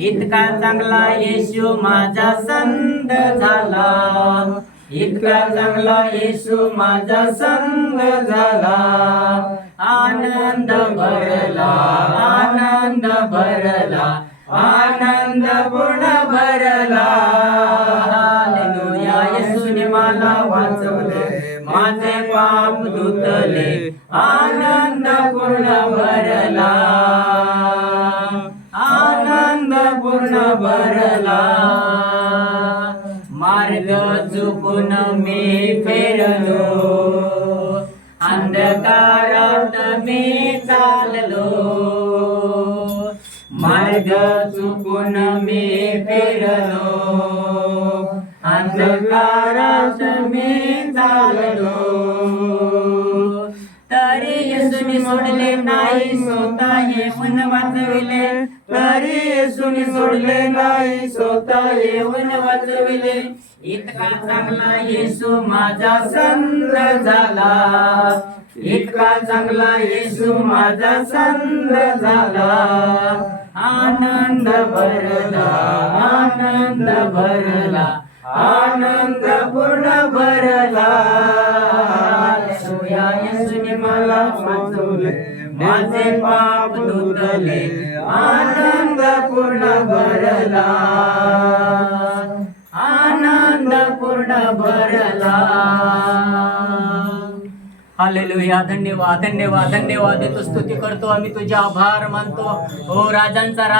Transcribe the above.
इतका चांगला येशू माझा संत झाला, इतका चांगला येशू माझा संत झाला. आनंद भरला, आनंद भरला, आनंद पूर्ण भरला. हालेलुया. येशूने मला वाचवले, माझे पाप धुतले, आनंद पूर्ण भरला, आनंद पूर्ण भरला. मार्ग चुकून मी फेरलो, अंधकारात मी चाललो. मार्ग चुकून मी फेरलो, अंधकारात मी चाललो. तरी येशूने सोडले नाही, स्वतः येऊन वाचविले. तरी येशूने सोडले नाही, स्वतः येऊन वाचविले. इतका चांगला येशू माझा संत झाला, इतका चांगला येशू माझा संत झाला. आनंद भरला, आनंद भरला, आनंद पूर्ण भरला. येशूने मला वाचवले, माझे पाप धुतले, आनंद पूर्ण भरला, आनंद पूर्ण भरला. हालेलुया. धन्यवाद, धन्यवाद, धन्यवाद देतो, स्तुती करतो आम्ही, तुझे आभार मानतो. हो राजांचा राजा.